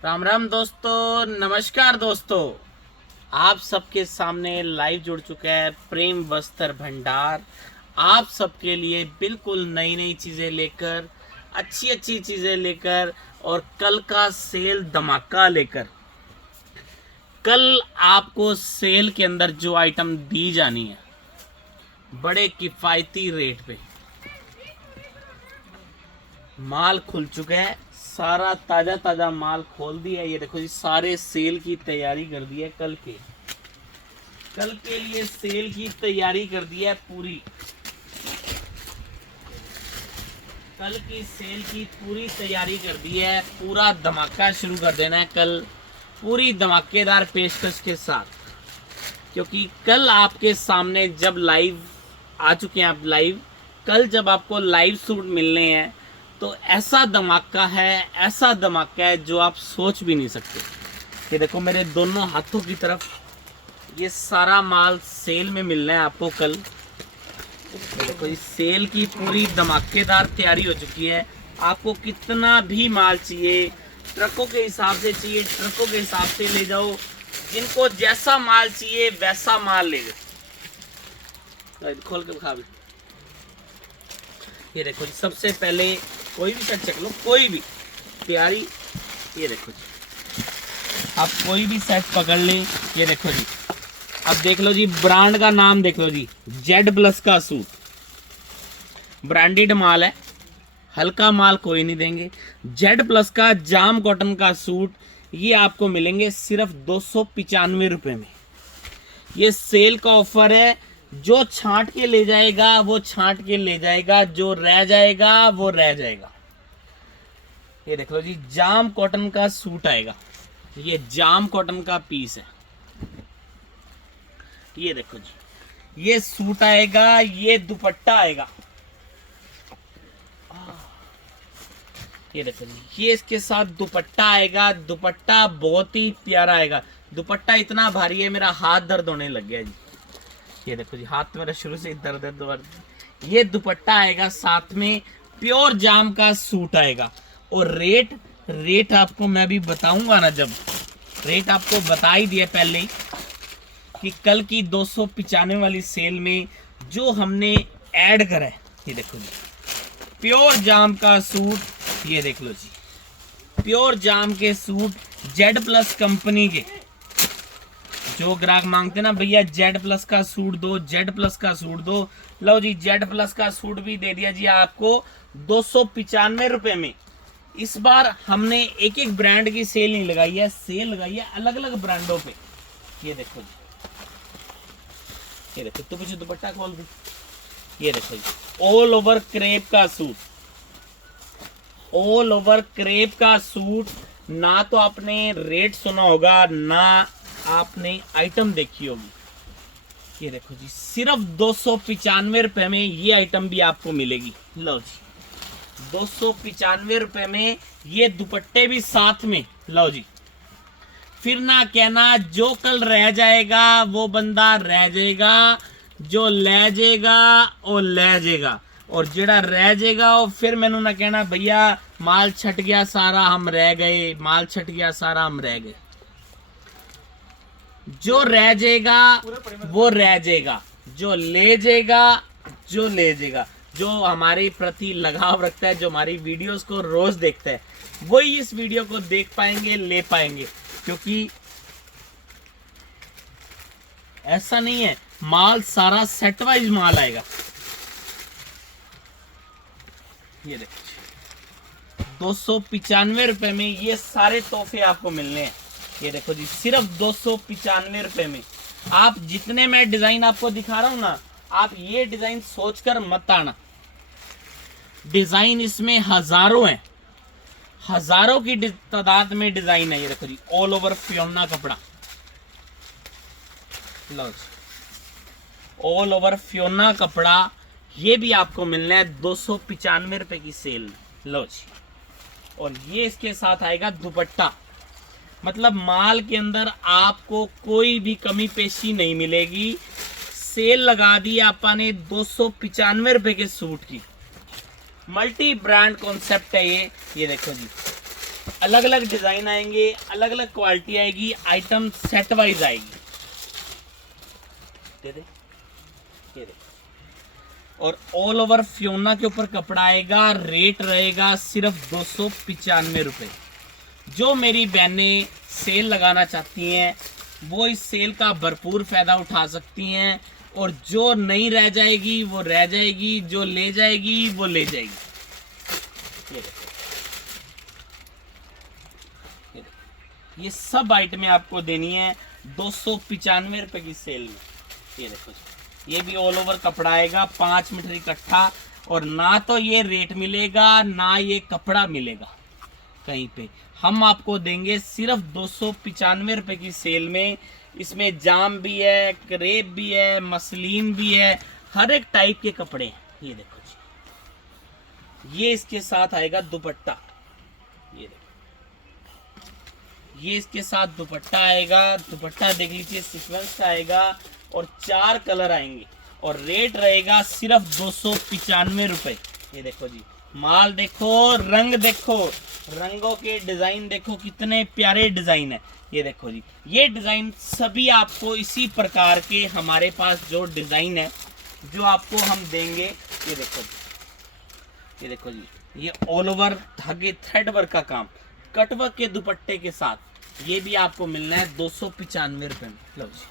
राम राम दोस्तों, नमस्कार दोस्तों। आप सबके सामने लाइव जुड़ चुका है प्रेम वस्त्र भंडार। आप सबके लिए बिल्कुल नई नई चीज़ें लेकर, अच्छी अच्छी चीज़ें लेकर और कल का सेल धमाका लेकर। कल आपको सेल के अंदर जो आइटम दी जानी है बड़े किफ़ायती रेट पे माल खुल चुका है। सारा ताज़ा ताज़ा माल खोल दिया है। ये देखो जी, सारे सेल की तैयारी कर दी है। कल के लिए सेल की तैयारी कर दी है पूरी। कल की सेल की पूरी तैयारी कर दी है। पूरा धमाका शुरू कर देना है कल, पूरी धमाकेदार पेशकश के साथ। क्योंकि कल आपके सामने जब लाइव आ चुके हैं, आप लाइव, कल जब आपको लाइव सूट मिलने हैं तो ऐसा धमाका है जो आप सोच भी नहीं सकते। ये देखो मेरे दोनों हाथों की तरफ ये सारा माल सेल में मिलना है आपको कल। देखो इस सेल की पूरी धमाकेदार तैयारी हो चुकी है। आपको कितना भी माल चाहिए, ट्रकों के हिसाब से चाहिए, ट्रकों के हिसाब से ले जाओ। जिनको जैसा माल चाहिए वैसा माल ले जाओ। खोल के दिखा भी। ये देखो जी, सबसे पहले कोई भी सेट चेक लो, कोई भी तैयारी। ये देखो जी, आप कोई भी सेट पकड़ लें। ये देखो जी, अब देख लो जी, ब्रांड का नाम देख लो जी, जेड प्लस का सूट, ब्रांडेड माल है, हल्का माल कोई नहीं देंगे। जेड प्लस का जाम कॉटन का सूट ये आपको मिलेंगे सिर्फ 295 रुपये में। ये सेल का ऑफर है। जो छांट के ले जाएगा वो छांट के ले जाएगा, जो रह जाएगा वो रह जाएगा। ये देख लो जी, जाम कॉटन का सूट आएगा। ये जाम कॉटन का पीस है। ये देखो जी, ये सूट आएगा, ये दुपट्टा आएगा। ये देखो जी, ये इसके साथ दुपट्टा आएगा। दुपट्टा बहुत ही प्यारा आएगा। दुपट्टा इतना भारी है मेरा हाथ दर्द होने लग गया जी। ये देखो जी, हाथ मेरा शुरू से दर्द है। ये दुपट्टा आएगा, साथ में प्योर जाम का सूट आएगा। और रेट आपको मैं भी बताऊंगा ना, जब रेट आपको बता ही दिया पहले ही कि कल की 295 वाली सेल में जो हमने ऐड करा है। ये देखो जी, प्योर जाम का सूट। ये देख लो जी, प्योर जाम के सूट जेड प्लस कंपनी के। जो ग्राहक मांगते ना, भैया जेड प्लस का सूट दो, जेड प्लस का सूट दो, लो जी, जेड प्लस का सूट भी दे दिया जी आपको 295 रुपए में। इस बार हमने एक एक ब्रांड की सेल नहीं लगाई है, सेल लगाई है अलग अलग ब्रांडों पे। ये देखो जी, ये देखो, तो पीछे दुपट्टा खोल दो। ये देखो जी, ऑल ओवर क्रेप का सूट, ऑल ओवर क्रेप का सूट। ना तो आपने रेट सुना होगा, ना आपने आइटम देखी होगी। ये देखो जी, सिर्फ 295 रुपए में ये आइटम भी आपको मिलेगी। लो जी, 295 रुपए में ये दुपट्टे भी साथ में। लो जी, फिर ना कहना जो कल रह जाएगा वो बंदा रह जाएगा, जो ले जाएगा वो ले जाएगा, और जेड़ा रह जाएगा वो फिर मैनू ना कहना भैया माल छट गया सारा हम रह गए, माल छट गया सारा हम रह गए। जो रह जाएगा वो रह जाएगा, जो ले जाएगा जो ले जाएगा, जो हमारे प्रति लगाव रखता है, जो हमारी वीडियोस को रोज देखता है, वही इस वीडियो को देख पाएंगे, ले पाएंगे। क्योंकि ऐसा नहीं है, माल सारा सेट वाइज माल आएगा। ये देखो, 295 रुपए में ये सारे तोहफे आपको मिलने हैं। ये देखो जी, सिर्फ 295 रुपए में। आप जितने मैं डिजाइन आपको दिखा रहा हूं ना, आप ये डिजाइन सोचकर मत आना। डिजाइन इसमें हजारों हैं, हजारों की तादाद में डिजाइन है। ये देखो जी, ऑल ओवर फियोना कपड़ा। लो जी, ऑल ओवर फियोना कपड़ा ये भी आपको मिलना है 295 रुपए की सेल में। लो जी, और ये इसके साथ आएगा दुपट्टा। मतलब माल के अंदर आपको कोई भी कमी पेशी नहीं मिलेगी। सेल लगा दी आपने 295 रुपए के सूट की। मल्टी ब्रांड कॉन्सेप्ट है ये। ये देखो जी, अलग अलग डिजाइन आएंगे, अलग अलग क्वालिटी आएगी, आइटम सेट वाइज आएगी। दे दे, ये दे। और ऑल ओवर फियोना के ऊपर कपड़ा आएगा, रेट रहेगा सिर्फ 295 रुपए। जो मेरी बहनें सेल लगाना चाहती हैं वो इस सेल का भरपूर फायदा उठा सकती हैं, और जो नहीं रह जाएगी वो रह जाएगी, जो ले जाएगी वो ले जाएगी। ये देखो, ये सब आइटमें आपको देनी है 295 रुपए की सेल में। ये देखो, ये भी ऑल ओवर कपड़ा आएगा, 5 मीटर इकट्ठा, और ना तो ये रेट मिलेगा ना ये कपड़ा मिलेगा कहीं पे। हम आपको देंगे सिर्फ 295 रुपए की सेल में। इसमें जाम भी है, क्रेप भी है, मसलिन भी है, हर एक टाइप के कपड़े हैं। ये देखो जी, ये इसके साथ आएगा दुपट्टा। ये देखो, ये इसके साथ दुपट्टा आएगा। दुपट्टा देख लीजिए, सीक्वेंस का आएगा और 4 कलर आएंगे, और रेट रहेगा सिर्फ 295 रुपए। ये देखो जी, माल देखो, रंग देखो, रंगों के डिजाइन देखो, कितने प्यारे डिजाइन है। ये देखो जी, ये डिजाइन सभी आपको इसी प्रकार के हमारे पास जो डिजाइन है जो आपको हम देंगे। ये देखो जी, ये देखो जी, ये ऑल ओवर धागे थ्रेड वर्क का काम, कटवर्क के दुपट्टे के साथ, ये भी आपको मिलना है 295 रुपए में। लो जी,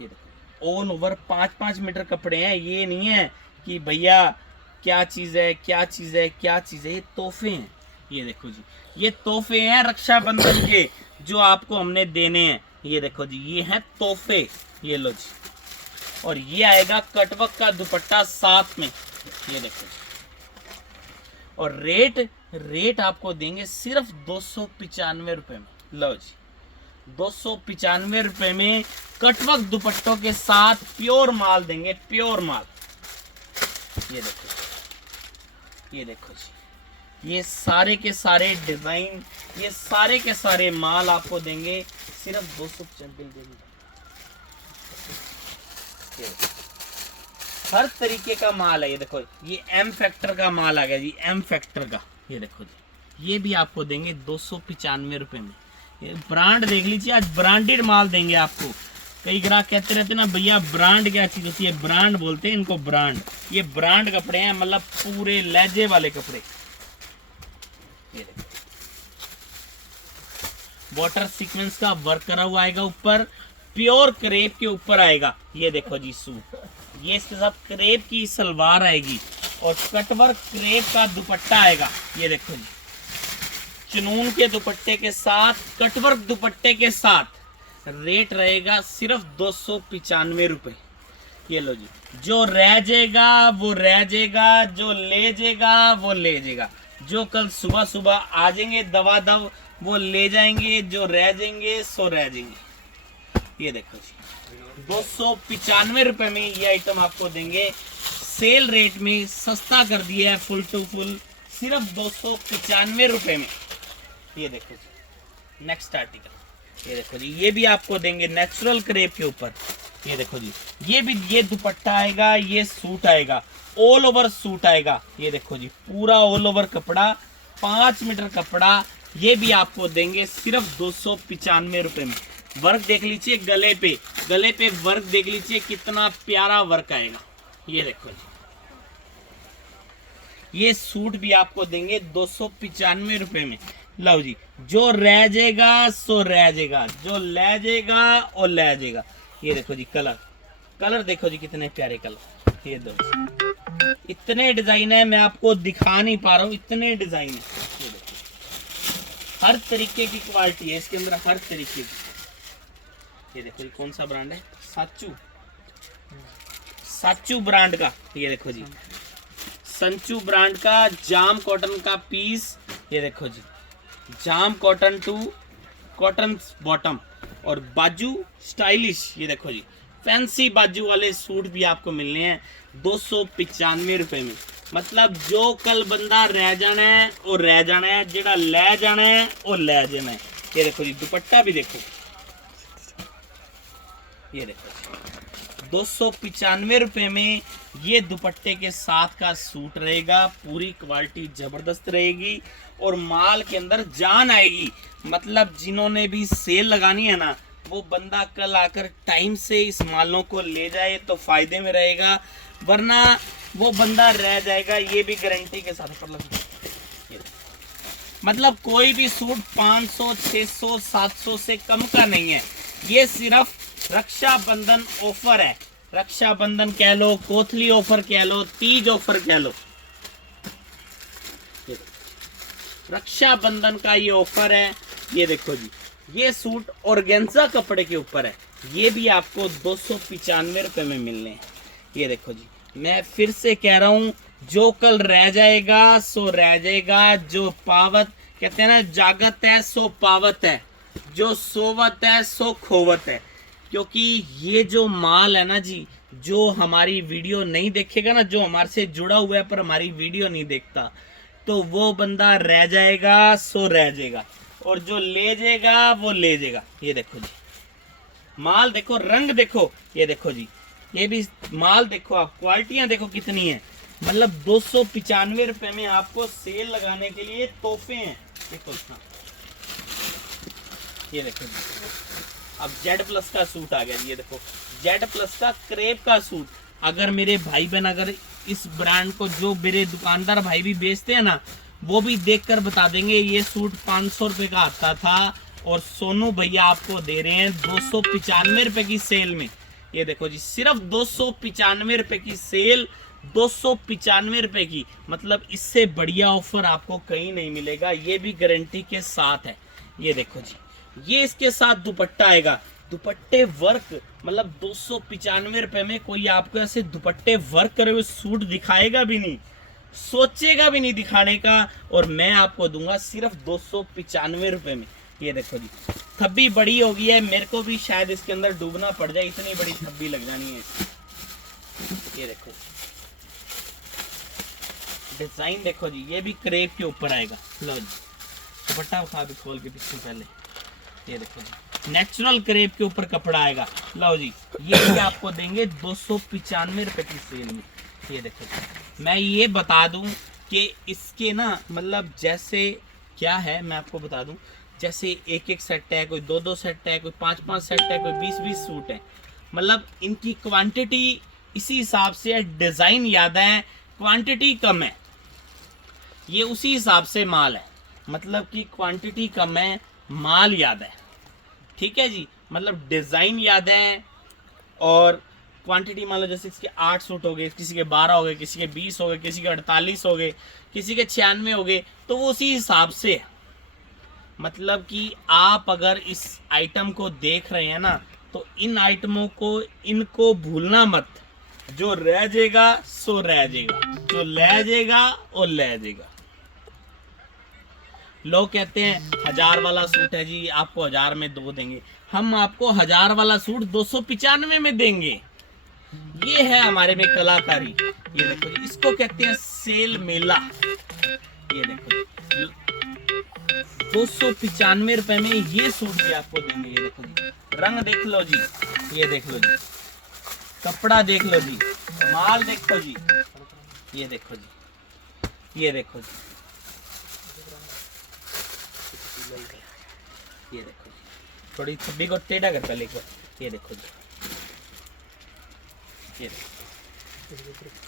ये देखो, ऑल ओवर 5-5 मीटर कपड़े हैं। ये नहीं है कि भैया क्या चीज है, क्या चीज है, क्या चीज है, ये तोहफे हैं। ये देखो जी, ये तोहफे हैं रक्षाबंधन के जो आपको हमने देने हैं। ये देखो जी, ये हैं तोहफे। ये लो जी, और ये आएगा कटवर्क का दुपट्टा साथ में। ये देखो जी, और रेट आपको देंगे सिर्फ 295 रुपए में। लो जी, 295 रुपए में कटवर्क दुपट्टों के साथ प्योर माल देंगे, प्योर माल। ये देखो, ये देखो जी, ये सारे के सारे डिजाइन, ये सारे के सारे माल आपको देंगे सिर्फ 295। हर तरीके का माल है। ये देखो, ये एम फैक्टर का माल आ गया जी, एम फैक्टर का। ये देखो जी, ये भी आपको देंगे 295 रुपए में। ये ब्रांड देख लीजिए, आज ब्रांडेड माल देंगे आपको। कई ग्राहक कहते रहते ना भैया ब्रांड क्या चीज होती है, ब्रांड बोलते हैं इनको, ब्रांड। ये ब्रांड कपड़े हैं, मतलब पूरे लहजे वाले कपड़े। ये देखो, वाटर सीक्वेंस का वर्क करा हुआ आएगा ऊपर, प्योर क्रेप के ऊपर आएगा। ये देखो जी सूट, ये इसके साथ क्रेप की सलवार आएगी, और कटवर्क क्रेप का दुपट्टा आएगा। ये देखो जी, चुनून के दुपट्टे के साथ, कटवर्क दुपट्टे के साथ, रेट रहेगा सिर्फ 295 रुपए। ये लो जी, जो रह जाएगा वो रह जाएगा, जो ले जाएगा वो ले जाएगा। जो कल सुबह सुबह आ जाएंगे दवा दव वो ले जाएंगे, जो रह जाएंगे सो रह जाएंगे। ये देखो जी, 295 रुपए में ये आइटम आपको देंगे। सेल रेट में सस्ता कर दिया है, फुल टू फुल, सिर्फ 295 रुपए में। ये देखो जी, नेक्स्ट आर्टिकल। ये देखो जी, ये भी आपको देंगे नेचुरल क्रेप के ऊपर। ये देखो जी, ये दुपट्टा आएगा, ये सूट आएगा, ऑल ओवर सूट आएगा। ये देखो जी, पूरा ऑल ओवर कपड़ा, 5 मीटर कपड़ा, ये भी आपको देंगे सिर्फ 295 रुपए में। वर्क देख लीजिए, गले पे वर्क देख लीजिए, कितना प्यारा वर्क आएगा। ये देखो जी, ये सूट भी आपको देंगे 295 रुपए में। लो जी, जो रह जाएगा सो रह जाएगा, जो ले जाएगा और ले जाएगा। ये देखो जी, कलर देखो जी, कितने प्यारे कलर। ये दो, इतने डिजाइन है, मैं आपको दिखा नहीं पा रहा हूँ, इतने डिजाइन है। ये देखो, हर तरीके की क्वालिटी है इसके अंदर, हर तरीके की। ये देखो, कौन सा ब्रांड है, साचू ब्रांड का। ये देखो जी, संचू ब्रांड का जाम कॉटन का पीस। ये देखो जी, जाम कॉटन टू कॉटन बॉटम, और बाजू स्टाइलिश। ये देखो जी, फैंसी बाजू वाले सूट भी आपको मिलने हैं 295 रुपए में। मतलब जो कल बंदा रह जाना है और रह जाना है, जेड़ा ले जाना है और ले जाना है। ये देखो जी, दुपट्टा भी देखो, ये देखो जी, 295 में ये दुपट्टे के साथ का सूट रहेगा। पूरी क्वालिटी जबरदस्त रहेगी और माल के अंदर जान आएगी। मतलब जिन्होंने भी सेल लगानी है ना, वो बंदा कल आकर टाइम से इस मालों को ले जाए तो फायदे में रहेगा, वरना वो बंदा रह जाएगा। ये भी गारंटी के साथ। मतलब कोई भी सूट 500, 600, 700 से कम का नहीं है। ये सिर्फ रक्षाबंधन ऑफर है। रक्षाबंधन कह लो, कोथली ऑफर कह लो, तीज ऑफर कह लो, रक्षाबंधन का ये ऑफर है। ये देखो जी, ये सूट ऑर्गेन्जा कपड़े के ऊपर है। ये भी आपको 295 रुपए में मिलने हैं। ये देखो जी, मैं फिर से कह रहा हूं, जो कल रह जाएगा सो रह जाएगा। जो पावत कहते हैं ना, जागत है सो पावत है, जो सोवत है सो खोवत है। क्योंकि ये जो माल है ना जी, जो हमारी वीडियो नहीं देखेगा ना, जो हमारे से जुड़ा हुआ है पर हमारी वीडियो नहीं देखता, तो वो बंदा रह जाएगा सो रह जाएगा, और जो ले जाएगा वो ले जाएगा। ये देखो जी, माल देखो, रंग देखो, ये देखो जी, ये भी माल देखो, आप क्वालिटियां देखो कितनी है। मतलब 295 रुपए में आपको सेल लगाने के लिए तोहफे हैं। देखो ये देखो जी, अब Z+ का सूट आ गया। ये देखो Z+ का क्रेप का सूट। अगर मेरे भाई बहन अगर इस ब्रांड को, जो मेरे दुकानदार भाई भी बेचते हैं ना, वो भी देखकर बता देंगे ये सूट 500 रुपए का आता था और सोनू भैया आपको दे रहे हैं 295 रुपए की सेल में। ये देखो जी, सिर्फ 295 रुपए की सेल, 295 रुपए की। मतलब इससे बढ़िया ऑफर आपको कहीं नहीं मिलेगा। ये भी गारंटी के साथ है। ये देखो जी, ये इसके साथ दुपट्टा आएगा। दुपट्टे वर्क, मतलब 295 रुपए में कोई आपको ऐसे दुपट्टे वर्क करे हुए सूट दिखाएगा भी नहीं, सोचेगा भी नहीं दिखाने का, और मैं आपको दूंगा सिर्फ 295 रुपए में। ये देखो जी, थब्बी बड़ी हो गई है, मेरे को भी शायद इसके अंदर डूबना पड़ जाए, इतनी बड़ी थब्बी लग जानी है। ये देखो डिजाइन देखो जी, ये भी क्रेप के ऊपर आएगा। लो जी, दुपट्टा खा भी खोल के पीछे पहले। ये देखो जी, नेचुरल क्रेप के ऊपर कपड़ा आएगा। लो जी, ये भी आपको देंगे 295 रुपए की सेल में। ये देखो जी, मैं ये बता दूं कि इसके ना, मतलब जैसे क्या है मैं आपको बता दूं, जैसे एक सेट है, कोई 2 सेट है, कोई 5 सेट है, कोई 20 सूट है। मतलब इनकी क्वांटिटी इसी हिसाब से है, डिजाइन ज्यादा है, क्वांटिटी कम है, ये उसी हिसाब से माल है। मतलब कि क्वांटिटी कम है, माल याद है। ठीक है जी, मतलब डिजाइन याद है और क्वांटिटी मान लो जैसे इसके 8 सूट हो गए, किसी के 12 हो गए, किसी के 20 हो गए, किसी के 48 हो गए, किसी के 96 हो गए, तो वो उसी हिसाब से है। मतलब कि आप अगर इस आइटम को देख रहे हैं ना, तो इन आइटमों को, इनको भूलना मत। जो रह जाएगा सो रह जाएगा, जो ले जाएगा वो ले जाएगा। लोग कहते हैं 1000 वाला सूट है जी, आपको 1000 में 2 देंगे। हम आपको 1000 वाला सूट 295 में देंगे। ये है हमारे में कलाकारी। ये देखो जी, इसको कहते हैं सेल मेला। ये देखो 295 रुपए में ये सूट भी आपको देंगे। ये देखो जी, रंग देख लो जी, ये देख लो जी, कपड़ा देख लो जी, माल देखो जी, ये देखो जी, ये देखो जी, ये देखो जी, थोड़ी छब्बी को टेढ़ा करता लेकर। ये देखो जी, ये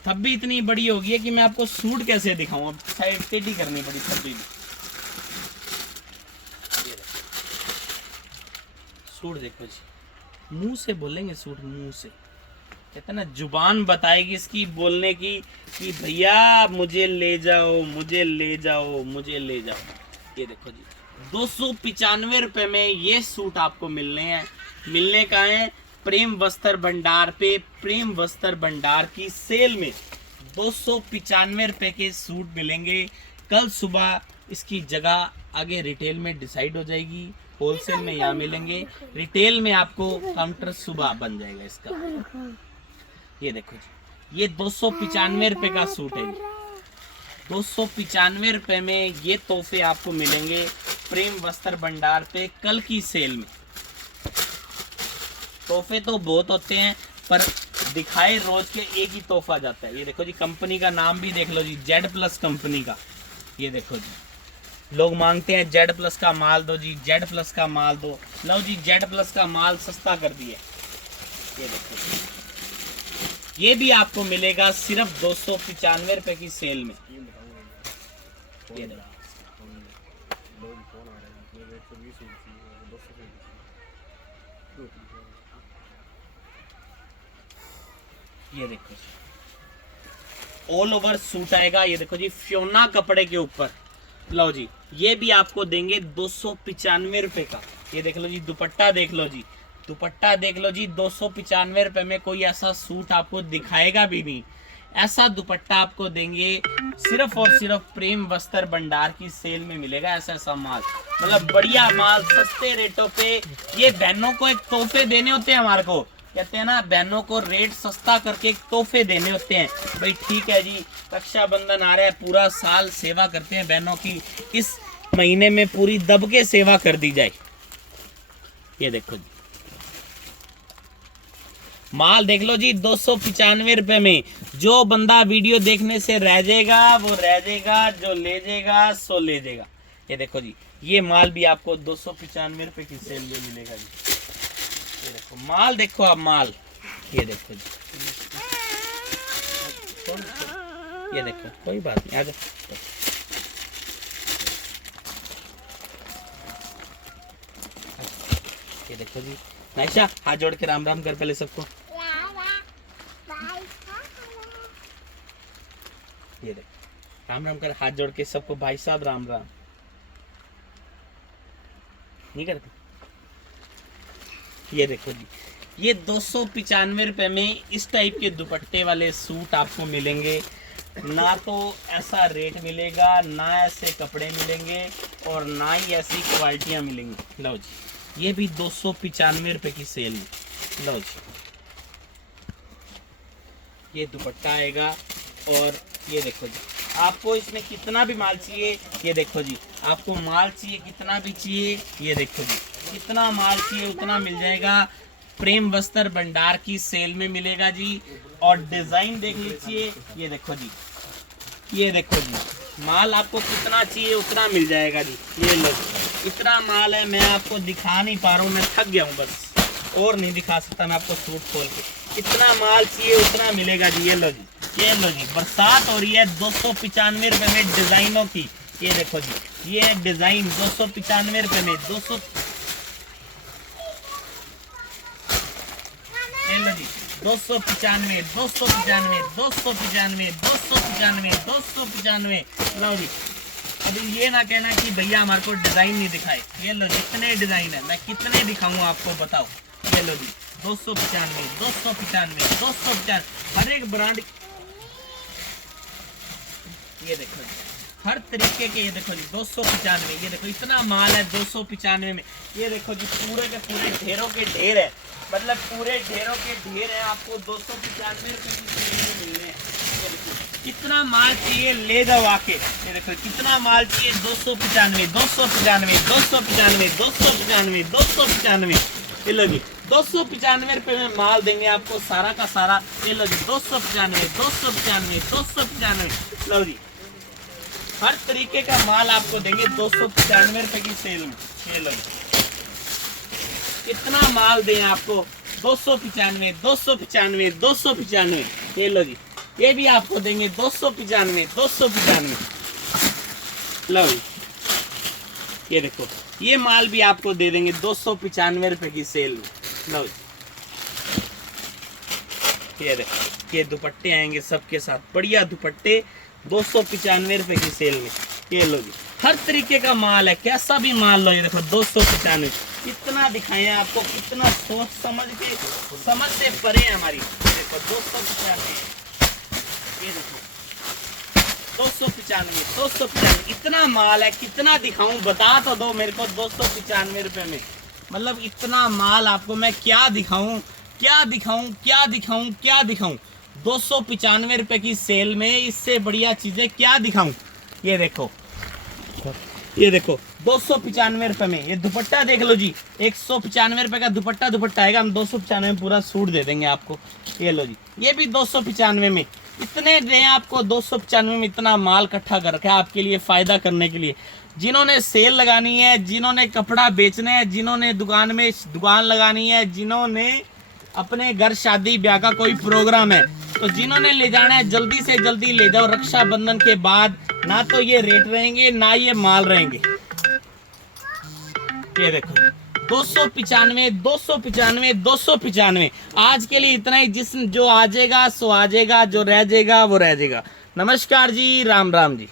थब्बी इतनी बड़ी होगी है कि मैं आपको सूट कैसे दिखाऊं, अब साइड टेढ़ी करनी पड़ी थब्बी भी। सूट देखो जी, मुंह से बोलेंगे सूट, मुंह से कहते ना, जुबान बताएगी इसकी बोलने की कि भैया मुझे ले जाओ, मुझे ले जाओ, मुझे ले जाओ। ये देखो जी, 295 रुपए में ये सूट आपको मिलने हैं। मिलने का है प्रेम वस्त्र भंडार पे, प्रेम वस्त्र भंडार की सेल में 295 रुपए के सूट मिलेंगे। कल सुबह इसकी जगह आगे रिटेल में डिसाइड हो जाएगी, होलसेल में यहाँ मिलेंगे, रिटेल में आपको काउंटर सुबह बन जाएगा इसका। ये देखो जी, ये 295 रुपए का सूट है। 295 रुपए में ये तोहफे आपको मिलेंगे प्रेम वस्त्र भंडार पे कल की सेल में। तोहफे तो बहुत होते हैं, पर दिखाए रोज के एक ही तोहफा जाता है। ये देखो जी, कंपनी का नाम भी देख लो जी, Z+ कंपनी का। ये देखो जी, लोग मांगते हैं Z+ का माल दो जी, Z+ का माल दो। लो जी, Z+ का माल सस्ता कर दिए। ये देखो जी, ये भी आपको मिलेगा सिर्फ 295 रुपए की सेल में। ये देखो, ये देखो जी, ऑल ओवर सूट आएगा। ये देखो जी, फ्योना कपड़े के ऊपर। लो जी, ये भी आपको देंगे 295 रुपए का। ये देख लो जी, दुपट्टा देख लो जी, दुपट्टा देख लो जी, 295 रुपए में कोई ऐसा सूट आपको दिखाएगा भी नहीं। ऐसा दुपट्टा आपको देंगे सिर्फ और सिर्फ प्रेम वस्त्र भंडार की सेल में मिलेगा। ऐसा माल, मतलब बढ़िया माल सस्ते रेटों पे। ये बहनों को एक तोहफे देने होते हैं, हमारे को कहते हैं ना, बहनों को रेट सस्ता करके एक तोहफे देने होते हैं। भाई ठीक है जी, रक्षाबंधन आ रहा है, पूरा साल सेवा करते हैं बहनों की, इस महीने में पूरी दब के सेवा कर दी जाए। ये देखो जी, माल देख लो जी, 295 रुपए में। जो बंदा वीडियो देखने से रह जाएगा वो रह जाएगा, जो ले जाएगा सो ले जाएगा। ये देखो जी, ये माल भी आपको 295 रुपए की सेल में मिलेगा जी। ये देखो माल, देखो आप माल, ये देखो जी, ये देखो, कोई बात नहीं, आ जाओ। ये देखो जी, नाइशा हाथ जोड़ के राम राम कर पहले सबको। ये देखो, राम राम कर, हाथ जोड़ के सबको, भाई साहब राम राम। नहीं करते? ये देखो जी, ये 295 रुपए में इस टाइप के दुपट्टे वाले सूट आपको मिलेंगे। ना तो ऐसा रेट मिलेगा, ना ऐसे कपड़े मिलेंगे, और ना ही ऐसी क्वालिटियां मिलेंगी। लो जी, ये भी 295 रुपए की सेल में। लो जी, ये दुपट्टा आएगा। और ये देखो जी, आपको इसमें कितना भी माल चाहिए, ये देखो जी, आपको माल चाहिए कितना भी चाहिए, ये देखो जी, कितना माल चाहिए उतना मिल जाएगा। प्रेम वस्त्र भंडार की सेल में मिलेगा जी। और डिजाइन देख लीजिए, ये देखो जी, ये देखो जी, माल आपको कितना चाहिए उतना मिल जाएगा जी। ये लो, इतना माल है, मैं आपको दिखा नहीं पा रहा हूँ, मैं थक गया हूँ, बस और नहीं दिखा सकता मैं आपको सूट खोल के। इतना माल चाहिए उतना मिलेगा जी। ये लो जी, ये लो जी, बरसात हो रही है 295 रुपए में डिजाइनों की। ये देखो जी, ये है डिजाइन 295 रुपए में। 200, ये लो जी, 295, 295, 295, 295, 295। लो जी, अभी ये ना कहना कि भैया हमारे को डिजाइन नहीं दिखाए। ये लो, जितने डिजाइन है मैं कितने दिखाऊं आपको, बताओ। ये लो जी, 295, 295, 295, हर एक ब्रांड। ये देखो जी, हर तरीके के। ये देखो जी, 295। ये देखो, इतना माल है 295 में। ये देखो जी, पूरे के पूरे ढेरों के ढेर है, मतलब पूरे ढेरों के ढेर है, आपको 295 रुपए की सेल में मिलने हैं। ये देखो, कितना माल चाहिए ले जाओ आके। ये देखो, कितना माल चाहिए, 295, 295, 295, 295, 295। ये लो जी, 295 रुपए में माल देंगे आपको सारा का सारा। ये लो जी, 295, 295, 295। लो जी, हर तरीके का माल आपको देंगे 295 रुपए की सेल में। ये लो जी, कितना माल दें आपको, 295, 295, 295। ये लो जी, ये भी आपको देंगे 295, 295। लो जी, ये देखो, ये माल भी आपको दे देंगे 295 रुपए की सेल में। लो जी, ये देखो, ये दुपट्टे आएंगे सबके साथ, बढ़िया दुपट्टे 295 रुपए की सेल में। ये लो जी, हर तरीके का माल है, कैसा भी माल लो। ये देखो, 295। कितना दिखाएं आपको, कितना सोच समझ के, समझ से परे है हमारी। देखो 295, ये देखो 295, 295। इतना माल है, कितना दिखाऊं, बता तो दो मेरे को। 295 रुपए में, मतलब इतना माल आपको मैं क्या दिखाऊं, क्या दिखाऊं, क्या दिखाऊं, क्या दिखाऊं। 295 रुपए की सेल में इससे बढ़िया चीजें क्या दिखाऊं। ये देखो, ये देखो, 295 में। ये दुपट्टा देख लो जी, 195 रुपए का दुपट्टा आएगा, हम 295 में पूरा सूट दे देंगे आपको। ये लो जी, ये भी 295 में। इतने दें आपको 295 में, इतना माल इकट्ठा कर रखा है आपके लिए, फायदा करने के लिए। जिन्होंने सेल लगानी है, जिन्होंने कपड़ा बेचना है, जिन्होंने दुकान लगानी है, जिन्होंने अपने घर शादी ब्याह का कोई प्रोग्राम है, तो जिन्होंने ले जाना है जल्दी से जल्दी ले जाओ। रक्षाबंधन के बाद ना तो ये रेट रहेंगे ना ये माल रहेंगे। ये देखो 295 आज के लिए इतना ही। जो आ जाएगा सो आ जाएगा, जो रह जाएगा वो रह जाएगा। नमस्कार जी, राम राम जी।